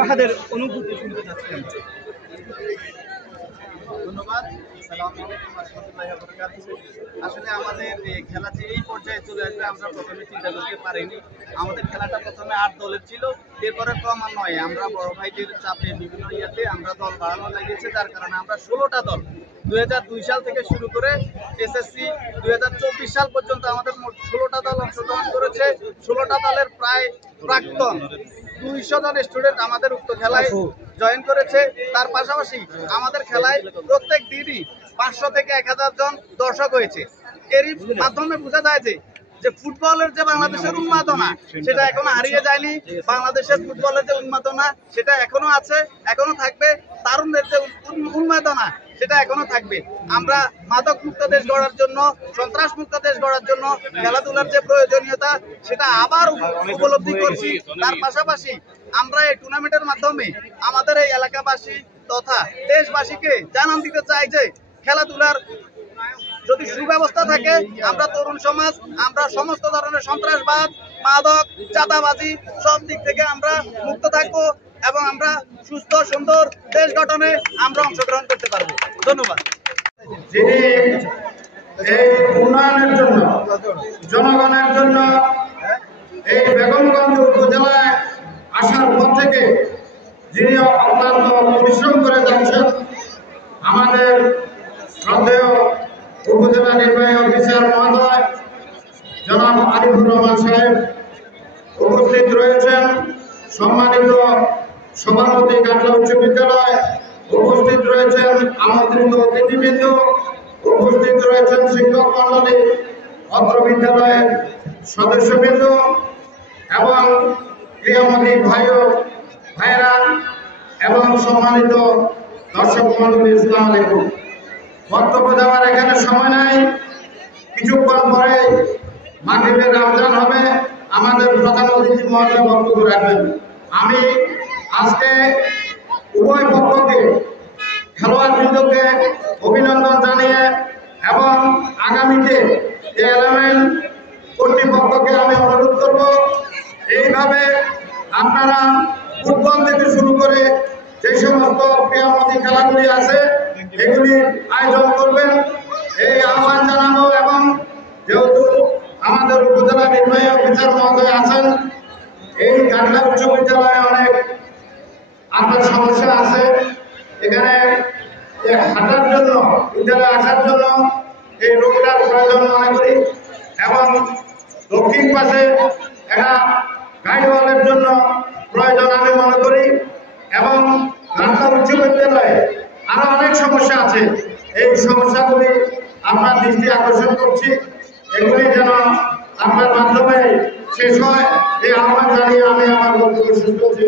ফাহাদের অনুভূতি শুনতে চাচ্ছেন। ধন্যবাদ। আসলে আমাদের খেলাটি এই পর্যায়ে চলে আসবে আমরা প্রথমে চিন্তা করতে পারিনি। আমাদের খেলাটা প্রথমে 8 দলের ছিল, এরপরে ক্রমান্বয়ে আমরা বড় ভাইদের চাপে বিভিন্ন ইয়াতে আমরা দল বাড়ানো লাগিয়েছে, যার কারণে আমরা 16টা দল 2002 সাল থেকে শুরু করে এসএসসি 2024 সাল পর্যন্ত আমাদের মোট 16টা দল অংশগ্রহণ করেছে। 16টা দলের প্রায় প্রাক্তন 200 জন স্টুডেন্ট আমাদের উক্ত খেলায় জয়েন করেছে। তার পাশাপাশি আমাদের খেলায় প্রত্যেক দিনই 500 থেকে 1000 জন দর্শক হয়েছে। এরই মাধ্যমে বোঝা যায় যে ফুটবলের যে বাংলাদেশের উন্মাদনা সেটা এখনো হারিয়ে যায়নি। বাংলাদেশের ফুটবলের যে উন্মাদনা সেটা এখনো আছে, এখনো থাকবে। তারুণদের যে উন্মাদনা সেটা এখনো থাকবে। আমরা মাদক মুক্ত দেশ গড়ার জন্য, সন্ত্রাস মুক্ত দেশ গড়ার জন্য খেলাধুলার যে প্রয়োজনীয়তা সেটা আবার উপলব্ধি করছি। তার পাশাপাশি আমরা এই টুর্নামেন্টের মাধ্যমে আমাদের এই এলাকাবাসী তথা দেশবাসীকে জানান দিতে চাই যে খেলাধুলার যদি সুব্যবস্থা থাকে, আমরা তরুণ সমাজ আমরা সমস্ত ধরনের সন্ত্রাসবাদ, মাদক, চাঁদাবাজি সব দিক থেকে আমরা মুক্ত থাকবো এবং আমরা সুস্থ সুন্দর দেশ গঠনে আমরা অংশগ্রহণ করতে পারবো। ধন্যবাদ। যিনি এই উন্নয়নের জন্য, জনগণের জন্য এই বেগমগঞ্জ উপজেলায় আসার পর থেকে যিনি অক্লান্ত পরিশ্রম করে যাচ্ছেন, আমাদের শ্রদ্ধেয় উপজেলা নির্বাহী অফিসার মহোদয় জনাব আরিফুর রহমান সাহেব উপস্থিত রয়েছেন, সম্মানিত সভাপতি কাটলা উচ্চ বিদ্যালয় উপস্থিত রয়েছেন, আমন্ত্রিত অতিথিবৃন্দ উপস্থিত রয়েছেন, শিক্ষক মন্ডলী, অত্র বিদ্যালয়ের সদস্যবৃন্দ এবং ক্রীড়ামন্ত্রী ভাইয়েরা এবং সম্মানিত দর্শক মন্ডলী, আসসালামু আলাইকুম। বক্তব্য দেওয়ার এখানে সময় নাই, কিছুক্ষণ পরে মাগরিবের আজান হবে, আমাদের প্রধান অতিথি মহোদয় বক্তব্য রাখবেন। আমি আজকে উভয় পক্ষকে, খেলোয়াড়বৃন্দকে অভিনন্দন জানিয়ে এবং আগামীতে এই 11 কর্তৃপক্ষকে আমি অনুরোধ করব এইভাবে আপনারা ফুটবল থেকে শুরু করে যে সমস্ত ক্রীড়ামন্ত্রী খেলাগুলি আছে এগুলি আয়োজন করবেন, এই আহ্বান জানাবো। এবং যেহেতু আমাদের উপজেলা নির্বাহী অফিসার মহোদয় আছেন, এই কাটলা উচ্চ বিদ্যালয়ে অনেক আপনার সমস্যা আছে, এখানে হাঁটার জন্য, বিদ্যালয়ে আসার জন্য এই রোগটার প্রয়োজন মনে করি এবং দক্ষিণ পাশে একটা গাইডওয়ালের জন্য প্রয়োজন আমি মনে করি এবং কাটলা উচ্চ বিদ্যালয়ে আরো অনেক সমস্যা আছে। এই সমস্যাগুলি আপনার দৃষ্টি আকর্ষণ করছি, এগুলি যেন আপনার মাধ্যমে শেষ হয় এই আহ্বান জানিয়ে আমি আমার বক্তব্য শেষ করছি।